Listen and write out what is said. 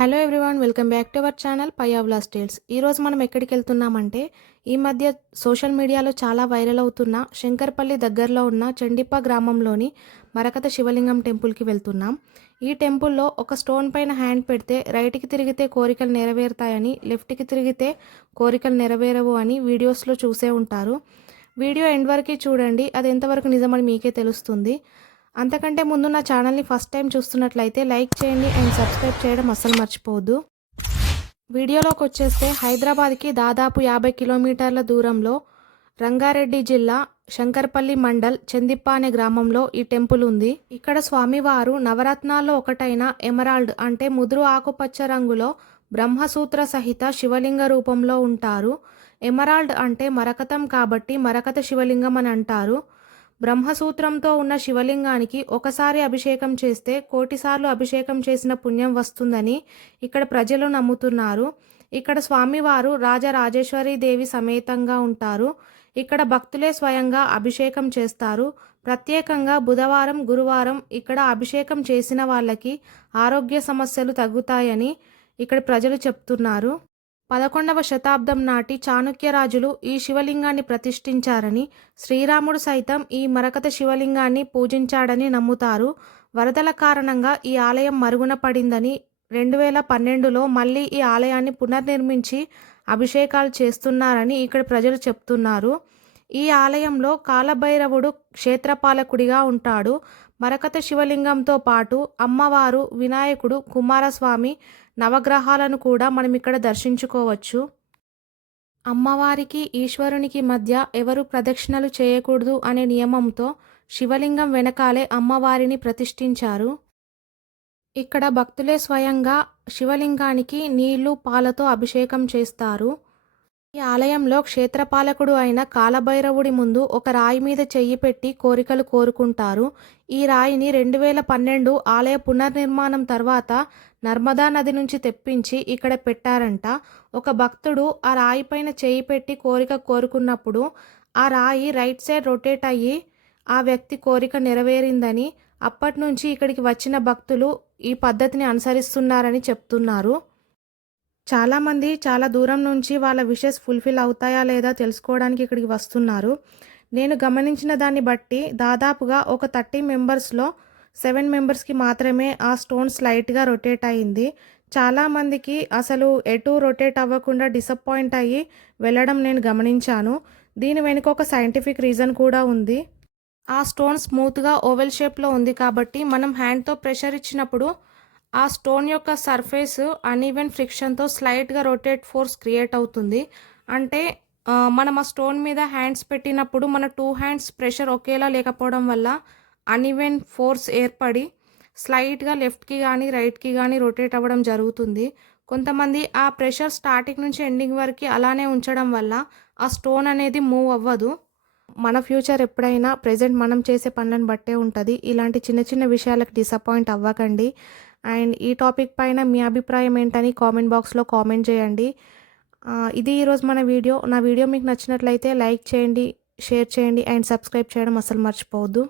Hello everyone, welcome back to our channel Payavlas tales. ఈరోజు మనం ఎక్కడికి వెళ్తున్నామంటే ఈ మధ్య సోషల్ మీడియాలో చాలా వైరల్ అవుతున్న శంకర్పల్లి దగ్గరలో ఉన్న చండిప్ప గ్రామంలోని మరకత శివలింగం టెంపుల్కి వెళ్తున్నాం. ఈ టెంపుల్లో ఒక స్టోన్ పైన హ్యాండ్ పెడితే రైట్కి తిరిగితే కోరికలు నెరవేరుతాయని, లెఫ్ట్కి తిరిగితే కోరికలు నెరవేరవు అని వీడియోస్లో చూసే ఉంటారు. వీడియో ఎండ్ వరకు చూడండి, అది ఎంతవరకు నిజమని మీకే తెలుస్తుంది. అంతకంటే ముందు నా ఛానల్ని ఫస్ట్ టైం చూస్తున్నట్లయితే లైక్ చేయండి అండ్ సబ్స్క్రైబ్ చేయడం అస్సలు మర్చిపోవద్దు. వీడియోలోకి వచ్చేస్తే హైదరాబాద్కి దాదాపు 50 కిలోమీటర్ల దూరంలో రంగారెడ్డి జిల్లా శంకర్పల్లి మండల్ చందిప్ప అనే గ్రామంలో ఈ టెంపుల్ ఉంది. ఇక్కడ స్వామివారు నవరత్నాల్లో ఒకటైన ఎమరాల్డ్ అంటే ముదురు ఆకుపచ్చ రంగులో బ్రహ్మసూత్ర సహిత శివలింగ రూపంలో ఉంటారు. ఎమరాల్డ్ అంటే మరకతం కాబట్టి మరకత శివలింగం అని అంటారు. బ్రహ్మసూత్రంతో ఉన్న శివలింగానికి ఒకసారి అభిషేకం చేస్తే కోటిసార్లు అభిషేకం చేసిన పుణ్యం వస్తుందని ఇక్కడ ప్రజలు నమ్ముతున్నారు. ఇక్కడ స్వామివారు రాజరాజేశ్వరి దేవి సమేతంగా ఉంటారు. ఇక్కడ భక్తులే స్వయంగా అభిషేకం చేస్తారు. ప్రత్యేకంగా బుధవారం, గురువారం ఇక్కడ అభిషేకం చేసిన వాళ్ళకి ఆరోగ్య సమస్యలు తగ్గుతాయని ఇక్కడ ప్రజలు చెప్తున్నారు. 11వ శతాబ్దం నాటి చాణుక్యరాజులు ఈ శివలింగాన్ని ప్రతిష్ఠించారని, శ్రీరాముడు సైతం ఈ మరకత శివలింగాన్ని పూజించాడని నమ్ముతారు. వరదల కారణంగా ఈ ఆలయం మరుగున పడిందని 2012లో మళ్ళీ ఈ ఆలయాన్ని పునర్నిర్మించి అభిషేకాలు చేస్తున్నారని ఇక్కడ ప్రజలు చెప్తున్నారు. ఈ ఆలయంలో కాలభైరవుడు క్షేత్రపాలకుడిగా ఉంటాడు. మరకత శివలింగంతో పాటు అమ్మవారు, వినాయకుడు, కుమారస్వామి, నవగ్రహాలను కూడా మనం ఇక్కడ దర్శించుకోవచ్చు. అమ్మవారికి, ఈశ్వరునికి మధ్య ఎవరు ప్రదక్షిణలు చేయకూడదు అనే నియమంతో శివలింగం వెనకాలే అమ్మవారిని ప్రతిష్ఠించారు. ఇక్కడ భక్తులే స్వయంగా శివలింగానికి నీళ్లు, పాలతో అభిషేకం చేస్తారు. ఈ ఆలయంలో క్షేత్రపాలకుడు అయిన కాలభైరవుడి ముందు ఒక రాయి మీద చెయ్యి పెట్టి కోరికలు కోరుకుంటారు. ఈ రాయిని 2012 ఆలయ పునర్నిర్మాణం తర్వాత నర్మదా నది నుంచి తెప్పించి ఇక్కడ పెట్టారంట. ఒక భక్తుడు ఆ రాయి పైన చెయ్యి పెట్టి కోరిక కోరుకున్నప్పుడు ఆ రాయి రైట్ సైడ్ రొటేట్ అయ్యి ఆ వ్యక్తి కోరిక నెరవేరిందని, అప్పటి నుంచి ఇక్కడికి వచ్చిన భక్తులు ఈ పద్ధతిని అనుసరిస్తున్నారని చెప్తున్నారు. చాలామంది చాలా దూరం నుంచి వాళ్ళ విషెస్ ఫుల్ఫిల్ అవుతాయా లేదా తెలుసుకోవడానికి ఇక్కడికి వస్తున్నారు. నేను గమనించిన దాన్ని బట్టి దాదాపుగా ఒక 30 మెంబర్స్లో 7 మెంబర్స్కి మాత్రమే ఆ స్టోన్ స్లైట్గా రొటేట్ అయింది. చాలామందికి అసలు ఎటు రొటేట్ అవ్వకుండా డిసప్పాయింట్ అయ్యి వెళ్ళడం నేను గమనించాను. దీని వెనుక ఒక సైంటిఫిక్ రీజన్ కూడా ఉంది. ఆ స్టోన్ స్మూత్గా ఓవెల్ షేప్లో ఉంది కాబట్టి మనం హ్యాండ్తో ప్రెషర్ ఇచ్చినప్పుడు ఆ స్టోన్ యొక్క సర్ఫేస్ అన్ఈవెన్ ఫ్రిక్షన్తో స్లైట్గా రొటేట్ ఫోర్స్ క్రియేట్ అవుతుంది. అంటే మనం ఆ స్టోన్ మీద హ్యాండ్స్ పెట్టినప్పుడు మన 2 హ్యాండ్స్ ప్రెషర్ ఒకేలా లేకపోవడం వల్ల అన్ఈవెన్ ఫోర్స్ ఏర్పడి స్లైట్గా లెఫ్ట్కి కానీ రైట్కి కానీ రొటేట్ అవ్వడం జరుగుతుంది. కొంతమంది ఆ ప్రెషర్ స్టార్టింగ్ నుంచి ఎండింగ్ వరకు అలానే ఉంచడం వల్ల ఆ స్టోన్ అనేది మూవ్ అవ్వదు. మన ఫ్యూచర్ ఎప్పుడైనా ప్రెజెంట్ మనం చేసే పనులను బట్టే ఉంటుంది. ఇలాంటి చిన్న చిన్న విషయాలకు డిసప్పాయింట్ అవ్వకండి. అండ్ ఈ టాపిక్ పైన మీ అభిప్రాయం ఏంటని కామెంట్ బాక్స్లో కామెంట్ చేయండి. ఇది ఈరోజు మన వీడియో. నా వీడియో మీకు నచ్చినట్లయితే లైక్ చేయండి, షేర్ చేయండి అండ్ సబ్స్క్రైబ్ చేయడం అసలు మర్చిపోవద్దు.